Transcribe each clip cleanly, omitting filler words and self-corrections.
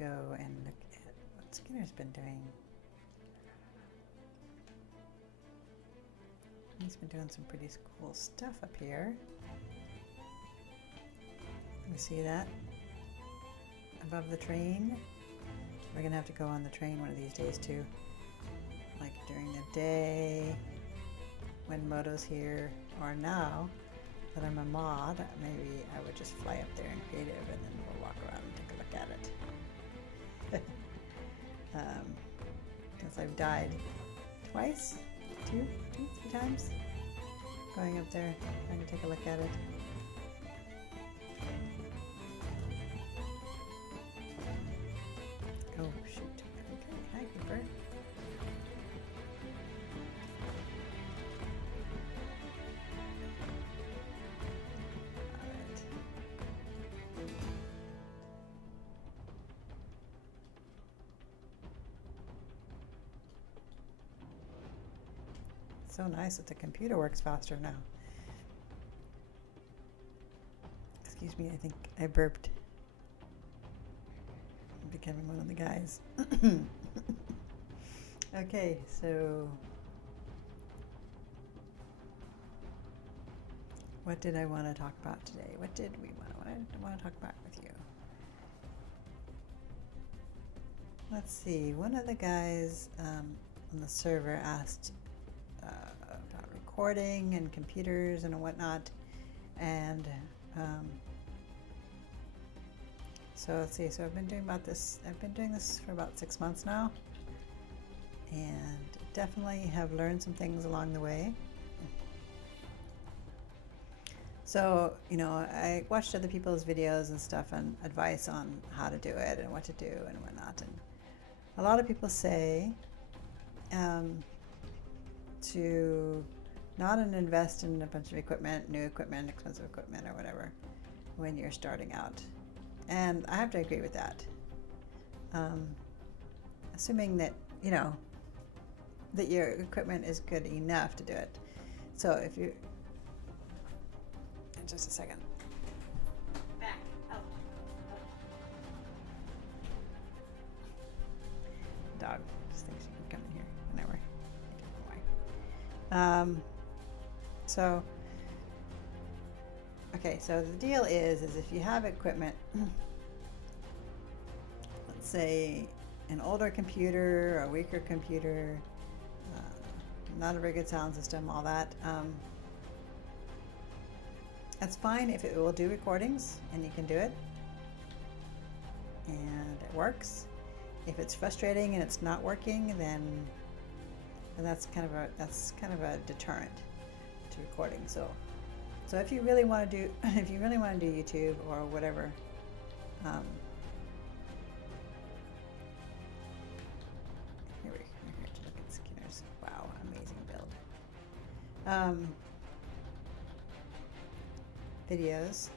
go and look at what Skinner's been doing. He's been doing some pretty cool stuff up here. You see that? Above the train. We're gonna have to go on the train one of these days too. Like during the day, when Moto's here, or now that I'm a mod, maybe I would just fly up there in creative and then we'll walk around and take a look at it. Because I've died twice, two, 3 times going up there. I can take a look at it. Oh shoot. Okay, hi Cooper. Alright. So nice that the computer works faster now. Excuse me, I think I burped. I'm becoming one of the guys. Okay, so what did I want to talk about today? What did I want to talk about with you? Let's see. One of the guys on the server asked about recording and computers and whatnot, and so let's see. So I've been doing this for about 6 months now, and definitely have learned some things along the way. So, you know, I watched other people's videos and stuff and advice on how to do it and what to do and whatnot. And a lot of people say to not invest in a bunch of equipment, new equipment, expensive equipment or whatever when you're starting out. And I have to agree with that. Assuming that, you know, that your equipment is good enough to do it. So if you, in just a second. Back, out. Dog just thinks she can come in here whenever. I don't know why. So, okay, so the deal is if you have equipment, let's say an older computer, a weaker computer, not a very good sound system, all that, that's fine if it will do recordings and you can do it and it works. If it's frustrating and it's not working, then that's kind of a deterrent to recording. So if you really want to do YouTube or whatever, here to look at Skinner's. Wow, amazing build. Videos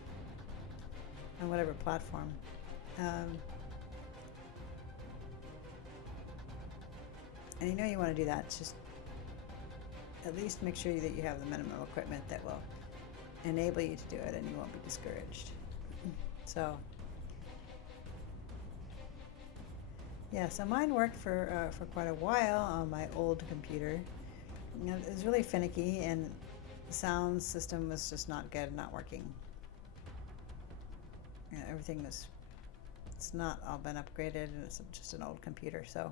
on whatever platform. And you know you want to do that. It's just at least make sure that you have the minimum equipment that will enable you to do it and you won't be discouraged. So yeah, so mine worked for quite a while on my old computer. You know, it was really finicky and the sound system was just not good, not working. You know, everything was, it's not all been upgraded and it's just an old computer, so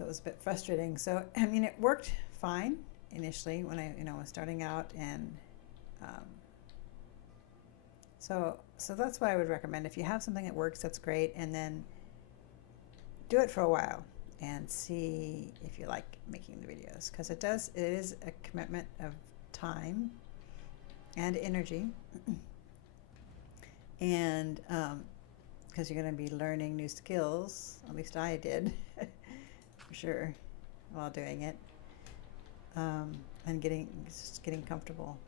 it was a bit frustrating. So I mean, it worked fine initially when I was starting out, and so that's what I would recommend. If you have something that works, that's great, and then do it for a while and see if you like making the videos, because it is a commitment of time and energy, and because you're going to be learning new skills. At least I did. For sure, while doing it, and getting comfortable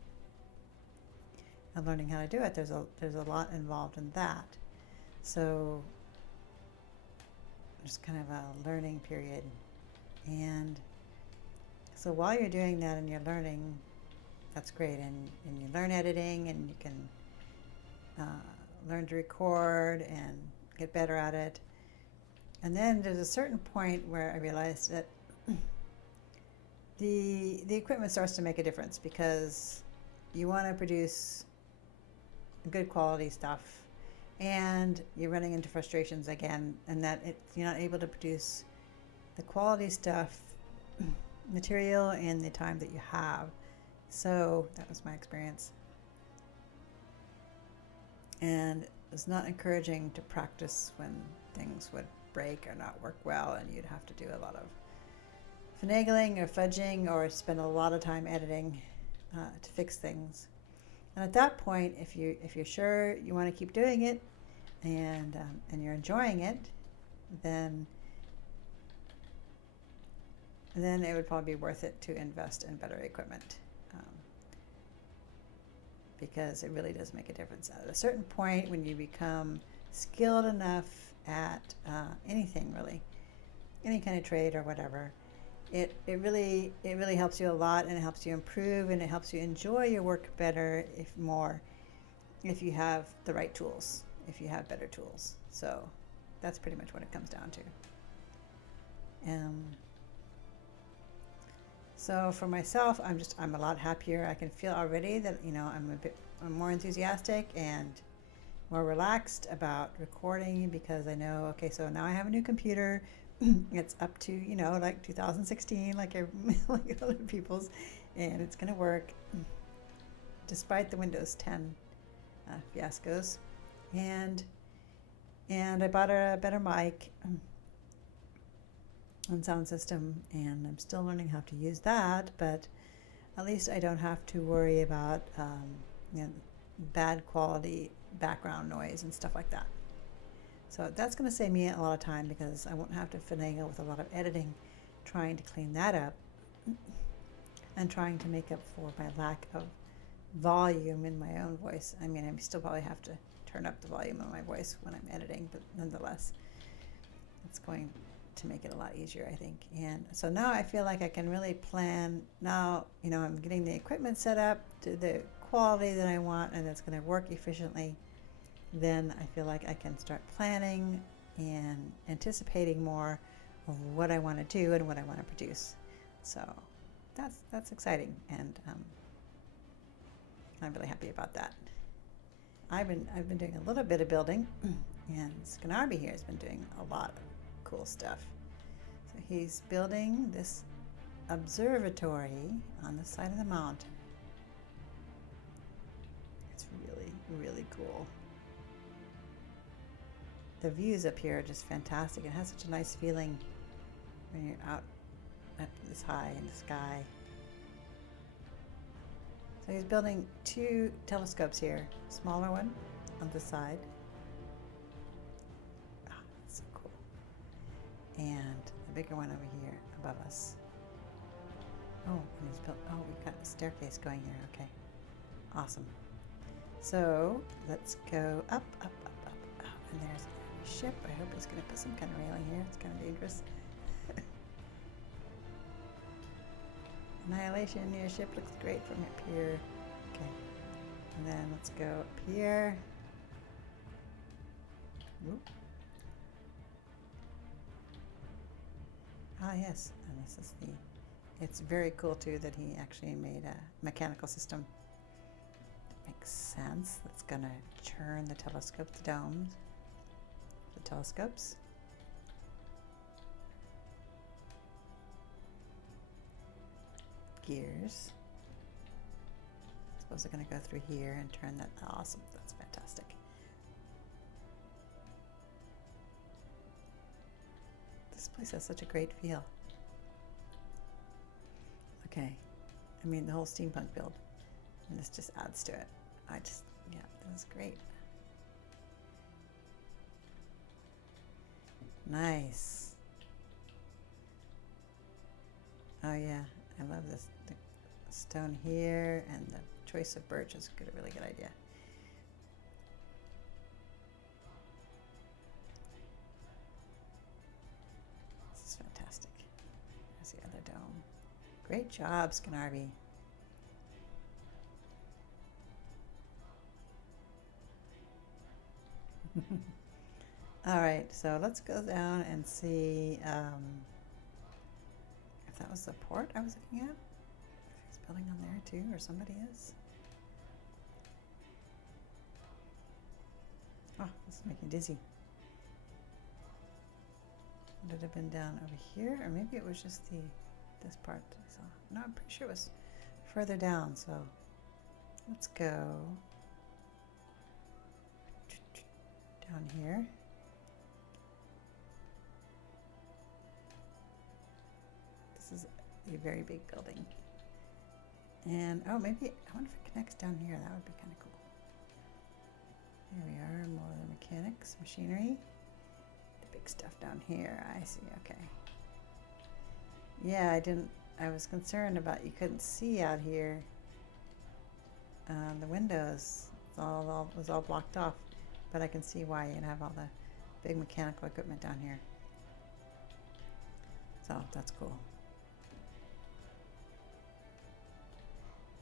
and learning how to do it. There's a lot involved in that, so there's kind of a learning period. And so while you're doing that and you're learning, that's great, and you learn editing, and you can learn to record and get better at it. And then there's a certain point where I realized that the equipment starts to make a difference, because you want to produce good quality stuff, and you're running into frustrations again, and that you're not able to produce the quality stuff, material, in the time that you have. So that was my experience. And it was not encouraging to practice when things would break or not work well, and you'd have to do a lot of finagling or fudging or spend a lot of time editing to fix things. And at that point, if you're sure you want to keep doing it and you're enjoying it, then it would probably be worth it to invest in better equipment, because it really does make a difference. At a certain point, when you become skilled enough at anything, really, any kind of trade or whatever, it really helps you a lot, and it helps you improve, and it helps you enjoy your work better if you have the right tools, if you have better tools. So that's pretty much what it comes down to. So for myself, I'm a lot happier. I can feel already that, I'm more enthusiastic and more relaxed about recording, because I know, okay, so now I have a new computer. It's up to, like 2016, like other people's, and it's going to work despite the Windows 10 fiascos. And I bought a better mic and sound system, and I'm still learning how to use that, but at least I don't have to worry about bad quality background noise and stuff like that. So that's going to save me a lot of time, because I won't have to finagle with a lot of editing trying to clean that up and trying to make up for my lack of volume in my own voice. I mean, I still probably have to turn up the volume of my voice when I'm editing, but nonetheless, it's going to make it a lot easier, I think. And so now I feel like I can really plan. Now, I'm getting the equipment set up to the quality that I want, and it's going to work efficiently. Then I feel like I can start planning and anticipating more of what I want to do and what I want to produce. So that's exciting, and I'm really happy about that. I've been doing a little bit of building, and Skinarby here has been doing a lot of cool stuff. So he's building this observatory on the side of the mountain. It's really, really cool. The views up here are just fantastic. It has such a nice feeling when you're out up this high in the sky. So he's building 2 telescopes here. Smaller one on the side. That's so cool. And the bigger one over here above us. Oh, and he's built, we've got a staircase going here. Okay. Awesome. So let's go up, up, up, up, up. And there's a ship. I hope he's going to put some kind of railing here. It's kind of dangerous. Annihilation, your ship looks great from up here. Okay. And then let's go up here. Oop. Ah, yes. And this is it's very cool too that he actually made a mechanical system. That makes sense. That's going to turn the telescope, the domes, the telescopes. Gears. I suppose they're going to go through here and turn that. Awesome. That's fantastic. This place has such a great feel. Okay. I mean, the whole steampunk build. And this just adds to it. Yeah, this is great. Nice. Oh, yeah. I love this. The stone here and the choice of birch is a really good idea. This is fantastic. There's the other dome. Great job, Skinarby. All right, so let's go down and see if that was the port I was looking at. If he's building on there too, or somebody is. Oh, this is making dizzy. Would it have been down over here, or maybe it was just this part I saw? No, I'm pretty sure it was further down. So let's go down here. This is a very big building. And, oh, maybe, I wonder if it connects down here. That would be kind of cool. Here we are, more of the mechanics, machinery. The big stuff down here, I see, okay. Yeah, I was concerned about you couldn't see out here. The windows was all blocked off, but I can see why you'd have all the big mechanical equipment down here. So that's cool.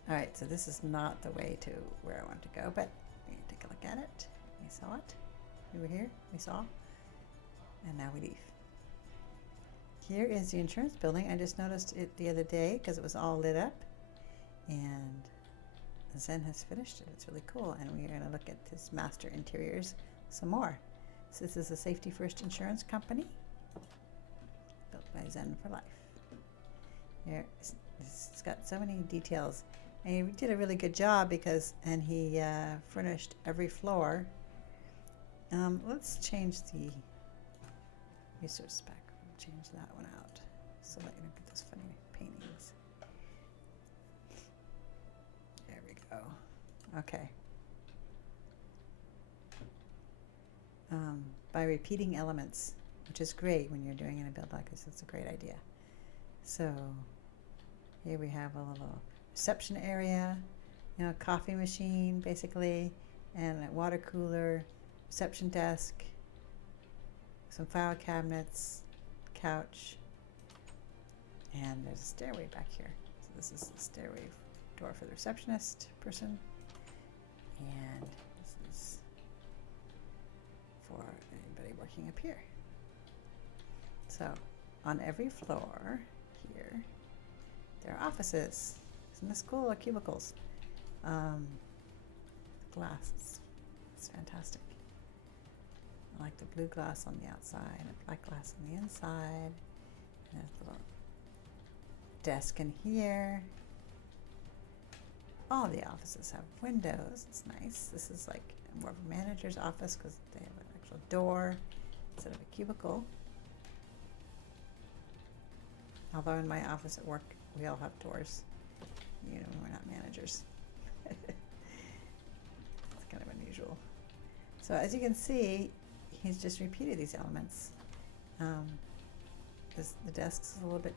All right, so this is not the way to where I want to go, but we take a look at it. We saw it. We were here, we saw, and now we leave. Here is the insurance building. I just noticed it the other day because it was all lit up, and Zen has finished it. It's really cool, and we're going to look at his master interiors some more. So this is a Safety First Insurance Company, built by Zen for Life. Here, it's got so many details. And he did a really good job because, and he furnished every floor. Let's change the research spec. We'll change that one out so that you don't get those funny paintings. There we go. Okay. By repeating elements, which is great when you're doing in a build like this. It's a great idea. So here we have a little reception area, you know, coffee machine basically, and a water cooler, reception desk, some file cabinets, couch, and there's a stairway back here. So this is the stairway door for the receptionist person, and this is for anybody working up here. So on every floor here, there are offices. Isn't this cool? Or cubicles. Glass. It's fantastic. I like the blue glass on the outside and black glass on the inside. And there's a little desk in here. All the offices have windows. It's nice. This is like more of a manager's office because they have an actual door instead of a cubicle. Although in my office at work, we all have doors. You know, we're not managers. It's kind of unusual. So as you can see, he's just repeated these elements. The desk is a little bit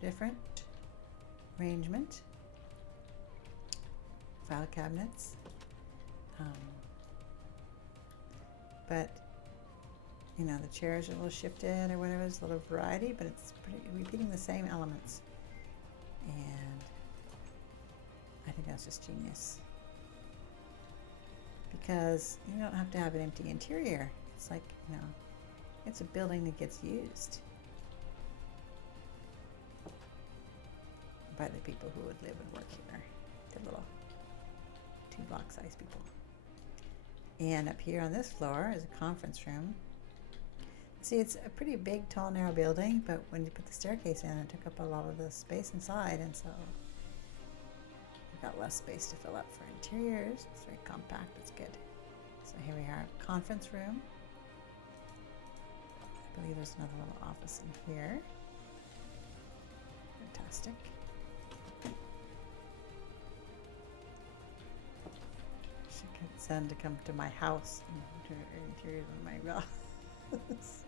different. Arrangement. File cabinets. But, you know, the chairs are a little shifted or whatever. There's a little variety, but it's repeating the same elements. And I think that's just genius. Because you don't have to have an empty interior. It's like, you know, it's a building that gets used by the people who would live and work here. The little 2-block size people. And up here on this floor is a conference room. See, it's a pretty big, tall, narrow building, but when you put the staircase in, it took up a lot of the space inside, and so we've got less space to fill up for interiors. It's very compact, it's good. So here we are, conference room. I believe there's another little office in here. Fantastic. Should get Zen to come to my house and do interiors of my office.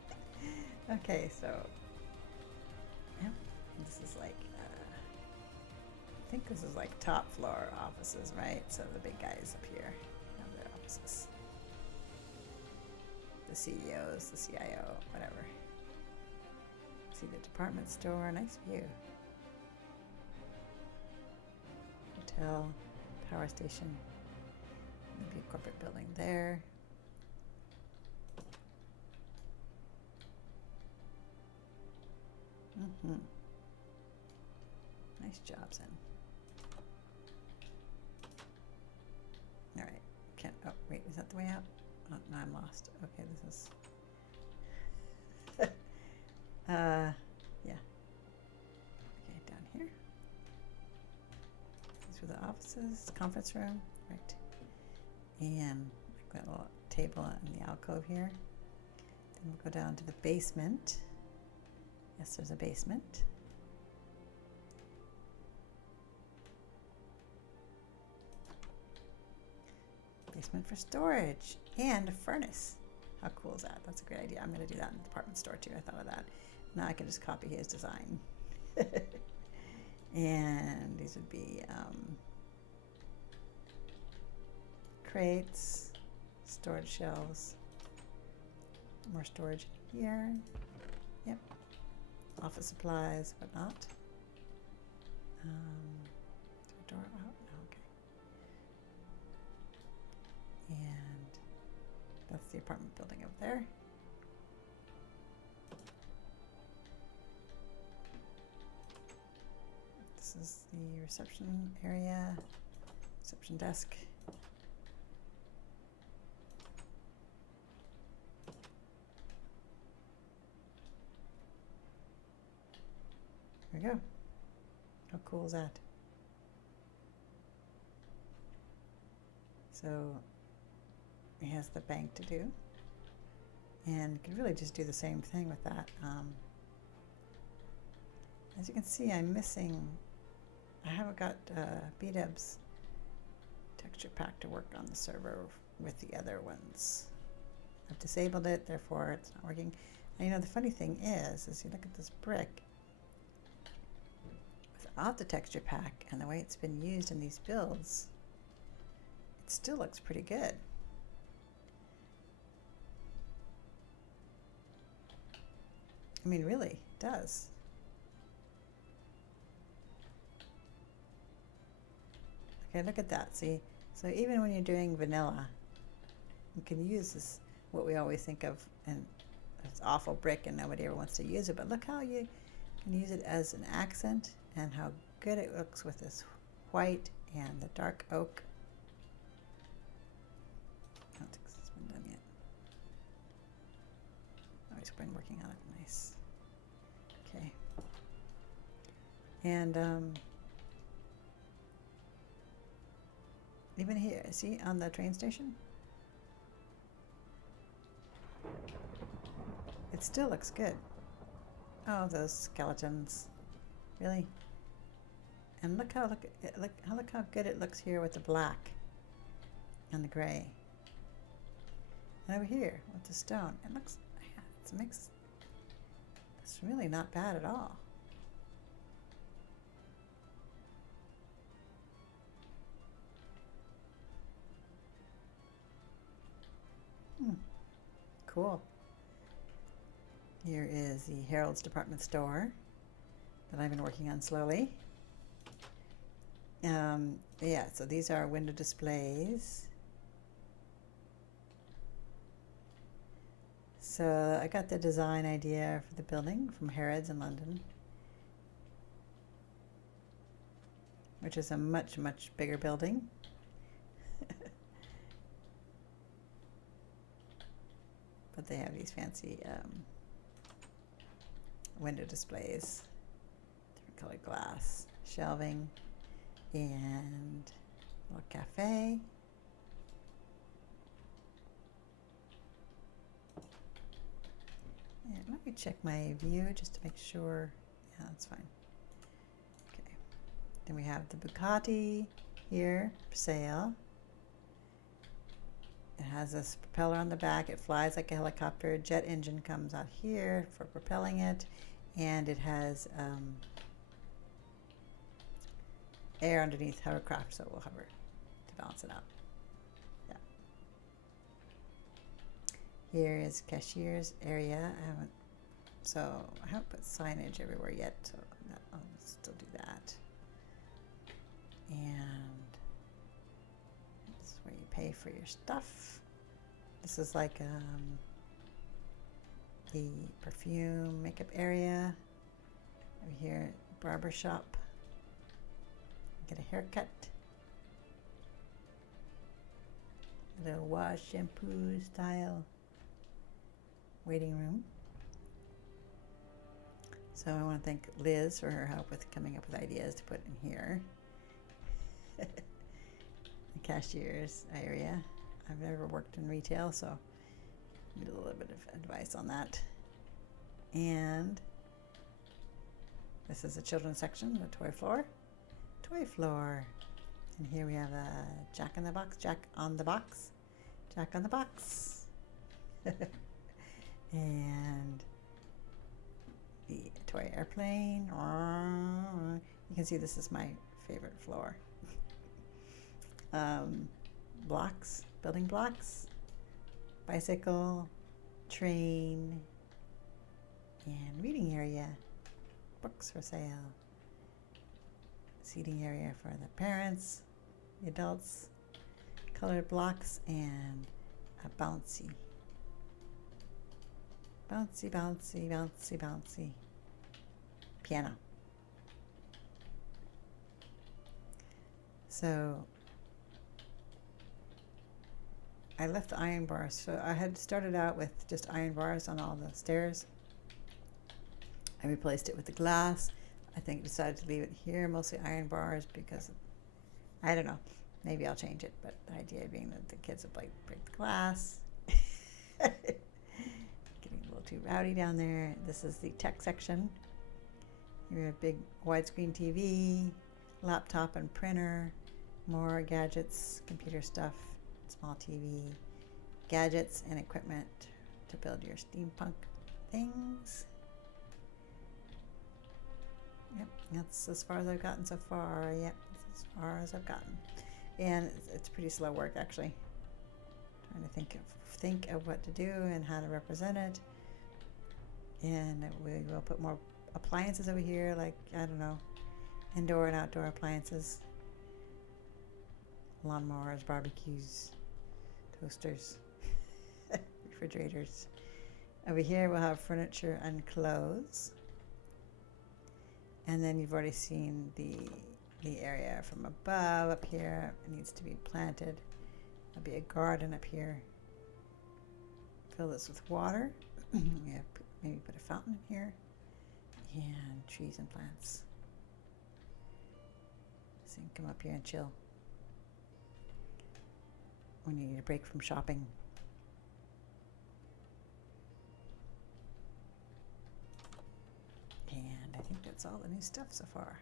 Okay, so yeah, this is like I think this is like top floor offices, right? So the big guys up here have their offices. The CEOs, the CIO, whatever. See the department store, nice view. Hotel, power station, maybe a corporate building there. Nice job, Zen. All right. Can't. Oh, wait. Is that the way out? Oh, no, I'm lost. Okay, this is. Yeah. Okay, down here. These were the offices, the conference room, right? And like that little table in the alcove here. Then we'll go down to the basement. Yes, there's a basement. Basement for storage and a furnace. How cool is that? That's a great idea. I'm going to do that in the department store too. I thought of that. Now I can just copy his design. And these would be crates, storage shelves, more storage here. Yep. Office supplies, whatnot. Is there a door out? No, okay. And that's the apartment building over there. This is the reception area, reception desk. There we go. How cool is that? So it has the bank to do, and you could really just do the same thing with that. As you can see, I'm missing, I haven't got BDub's texture pack to work on the server with the other ones. I've disabled it, therefore it's not working. And you know, the funny thing is you look at this brick, without the texture pack and the way it's been used in these builds, it still looks pretty good. I mean, really, it does. Okay, look at that. See, so even when you're doing vanilla, you can use this, what we always think of, and it's awful brick and nobody ever wants to use it, but look how you can use it as an accent and how good it looks with this white and the dark oak. I don't think this has been done yet. Oh, he's been working on it. Nice. Okay. And even here, see, on the train station? It still looks good. Oh, those skeletons. Really? And look how how good it looks here with the black and the gray. And over here with the stone. It looks, yeah, it's really not bad at all. Cool. Here is the Harold's department store that I've been working on slowly. Yeah, so these are window displays. So I got the design idea for the building from Harrods in London, which is a much, much bigger building. But they have these fancy window displays, different colored glass, shelving, and a little cafe. And let me check my view just to make sure. Yeah, that's fine. Okay. Then we have the Bugatti here for sale. It has this propeller on the back. It flies like a helicopter. Jet engine comes out here for propelling it. And it has air underneath hovercraft, so it will hover to balance it out. Yeah. Here is cashier's area. I haven't put signage everywhere yet, so I'll still do that. And this is where you pay for your stuff. This is like the perfume makeup area. Over here, barber shop. Get a haircut. A little wash, shampoo style waiting room. So I want to thank Liz for her help with coming up with ideas to put in here. The cashier's area. I've never worked in retail, so I need a little bit of advice on that. And this is the children's section, the toy floor. Toy floor. And here we have a Jack in the Box, Jack on the Box, Jack on the Box. And the toy airplane. You can see this is my favorite floor. Blocks, building blocks, bicycle, train, and reading area, books for sale, seating area for the parents, the adults, colored blocks, and a bouncy, bouncy, bouncy, bouncy, bouncy piano. So I left the iron bars. So I had started out with just iron bars on all the stairs. I replaced it with the glass. I think decided to leave it here, mostly iron bars, because I don't know, maybe I'll change it, but the idea being that the kids would like break the glass. Getting a little too rowdy down there. This is the tech section. You have a big widescreen TV, laptop and printer, more gadgets, computer stuff, small TV, gadgets and equipment to build your steampunk things. Yep, that's as far as I've gotten so far. Yep, that's as far as I've gotten. And it's pretty slow work, actually. Trying to think of what to do and how to represent it. And we will put more appliances over here, like, I don't know, indoor and outdoor appliances. Lawnmowers, barbecues, toasters, refrigerators. Over here we'll have furniture and clothes. And then you've already seen the area from above up here. It needs to be planted. There'll be a garden up here. Fill this with water. Maybe put a fountain in here. And trees and plants. So you can come up here and chill when you need a break from shopping. And I think that's all the new stuff so far.